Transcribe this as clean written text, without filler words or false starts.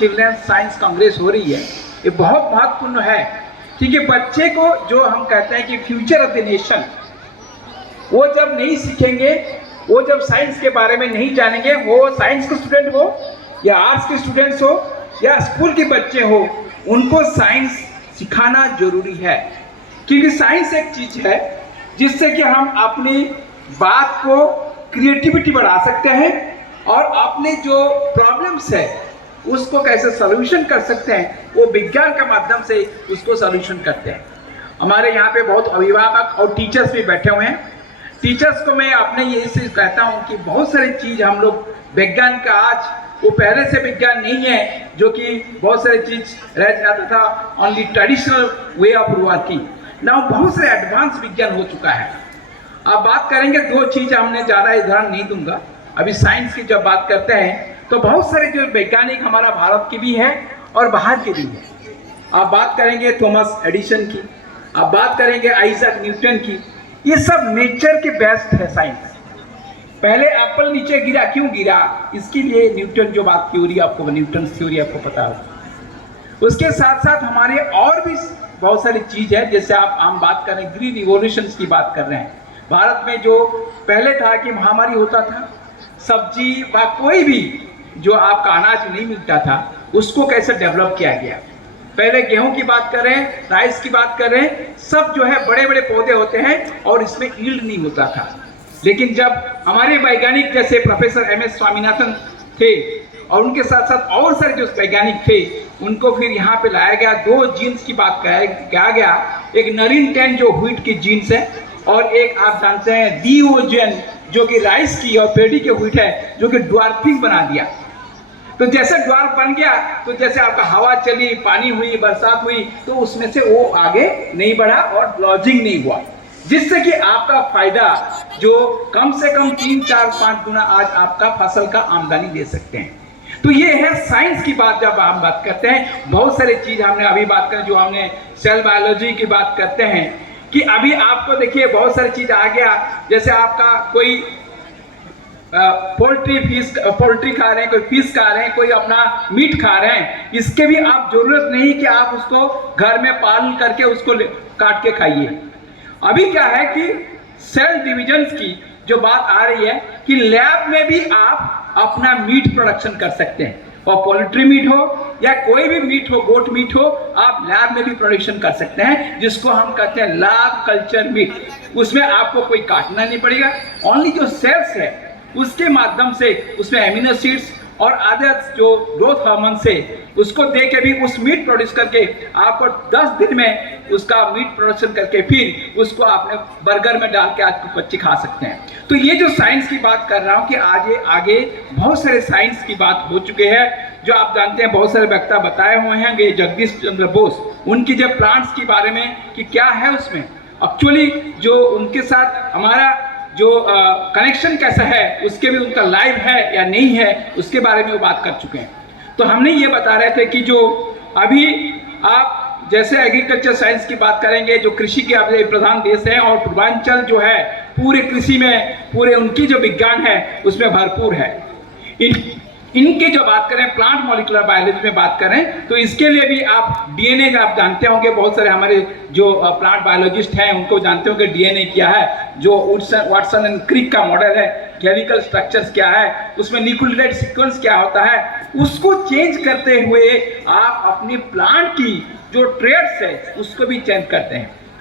Children's science Congress हो रही है, ये बहुत महत्वपूर्ण है क्योंकि बच्चे को जो हम कहते हैं कि फ्यूचर ऑफ द नेशन, वो जब नहीं सीखेंगे, वो जब साइंस के बारे में नहीं जानेंगे, वो साइंस के स्टूडेंट हो या आर्ट्स के स्टूडेंट्स हो या स्कूल के बच्चे हो, उनको साइंस सिखाना जरूरी है। क्योंकि साइंस एक चीज है जिससे कि हम अपनी बात को क्रिएटिविटी बढ़ा सकते हैं और अपने जो प्रॉब्लम्स है उसको कैसे सॉल्यूशन कर सकते हैं, वो विज्ञान के माध्यम से उसको सॉल्यूशन करते हैं। हमारे यहाँ पे बहुत अभिभावक और टीचर्स भी बैठे हुए हैं। टीचर्स को मैं अपने यही से कहता हूँ कि बहुत सारी चीज हम लोग विज्ञान का आज वो पहले से विज्ञान नहीं है जो कि बहुत सारी चीज रह जाता था only traditional way of working. Now बहुत सारे एडवांस विज्ञान हो चुका है। अब बात करेंगे दो चीज, हमने ज्यादा उदाहरण नहीं दूंगा। अभी साइंस की जब बात करते हैं तो बहुत सारे जो वैज्ञानिक हमारा भारत के भी हैं और बाहर के भी हैं। आप बात करेंगे थॉमस एडिसन की, आप बात करेंगे आइजैक न्यूटन की। ये सब नेचर के बेस्ट है साइंस। पहले एप्पल नीचे गिरा, क्यों गिरा? इसके लिए न्यूटन जो बात थ्योरी आपको, न्यूटन थ्योरी आपको पता है। उसके साथ साथ हमारे और भी बहुत सारी चीज है, जैसे हम बात कर रहे हैं ग्रीन रिवॉल्यूशन की बात कर रहे हैं। भारत में जो पहले था कि महामारी होता था, सब्जी व कोई भी जो आपका अनाज नहीं मिलता था, उसको कैसे डेवलप किया गया। पहले गेहूं की बात करें, राइस की बात करें, सब जो है बड़े बड़े पौधे होते हैं और इसमें यील्ड नहीं होता था। लेकिन जब हमारे वैज्ञानिक जैसे प्रोफेसर एम.एस. स्वामीनाथन थे और उनके साथ साथ और सारे जो वैज्ञानिक थे, उनको फिर यहाँ पे लाया गया। दो जीन्स की बात किया गया, एक नरिन 10 जो व्हीट की जीन्स है और एक आप जानते हैं डीओजेन जो कि राइस की और पेडी के व्हीट है, जो कि ड्वार्फिंग बना दिया। तो जैसे ड्वार्फ बन गया तो जैसे आपका हवा चली, पानी हुई, बरसात हुई, तो उसमें से वो आगे नहीं बढ़ा और लॉजिंग नहीं हुआ, जिससे कि आपका फायदा जो कम से कम 3, 4, 5 गुना आज आपका फसल का आमदनी दे सकते हैं। तो ये है साइंस की बात। जब हम बात करते हैं बहुत सारी चीज हमने अभी बात करें, जो हमने सेल बायोलॉजी की बात करते हैं कि अभी आपको देखिए बहुत सारी चीज आ गया। जैसे आपका कोई पोल्ट्री खा रहे हैं, कोई फिश खा रहे हैं, कोई अपना मीट खा रहे हैं, इसके भी आप जरूरत नहीं कि आप उसको घर में पालन करके उसको काट के खाइए। अभी क्या है कि सेल डिविजन्स की जो बात आ रही है कि लैब में भी आप अपना मीट प्रोडक्शन कर सकते हैं, और पोल्ट्री मीट हो या कोई भी मीट हो, गोट मीट हो, आप लैब में भी प्रोडक्शन कर सकते हैं, जिसको हम कहते हैं लैब कल्चर मीट। उसमें आपको कोई काटना नहीं पड़ेगा, ओनली जो सेल्स है उसके माध्यम से उसमें एमिनो एसिड्स और अदर जो ग्रोथ हार्मोन से उसको दे के भी उस मीट प्रोड्यूस करके आपको 10 दिन में उसका मीट प्रोडक्शन करके फिर उसको आपने बर्गर में डाल के आपके बच्चे खा सकते हैं। तो ये जो साइंस की बात कर रहा हूँ कि आगे बहुत सारे साइंस की बात हो चुके हैं। जो आप जानते हैं बहुत सारे वक्ता बताए हुए हैं, ये जगदीश चंद्र बोस, उनकी जब प्लांट्स के बारे में कि क्या है उसमें एक्चुअली जो उनके साथ हमारा जो कनेक्शन कैसा है, उसके भी उनका लाइव है या नहीं है, उसके बारे में वो बात कर चुके हैं। तो हमने ये बता रहे थे कि जो अभी आप जैसे एग्रीकल्चर साइंस की बात करेंगे, जो कृषि के प्रधान देश है और पूर्वांचल जो है पूरे कृषि में पूरे उनकी जो विज्ञान है उसमें भरपूर है। इनकी जो बात करें प्लांट मॉलिक्यूलर बायोलॉजी में बात करें तो इसके लिए भी आप डीएनए का आप जानते होंगे, बहुत सारे हमारे जो प्लांट बायोलॉजिस्ट हैं उनको जानते होंगे डीएनए क्या है, जो वाटसन एंड क्रिक का मॉडल है, केमिकल स्ट्रक्चर्स क्या है, उसमें न्यूक्लियोटाइड सीक्वेंस क्या होता है, उसको चेंज करते हुए आप अपनी प्लांट की जो ट्रेड्स है उसको भी चेंज करते हैं।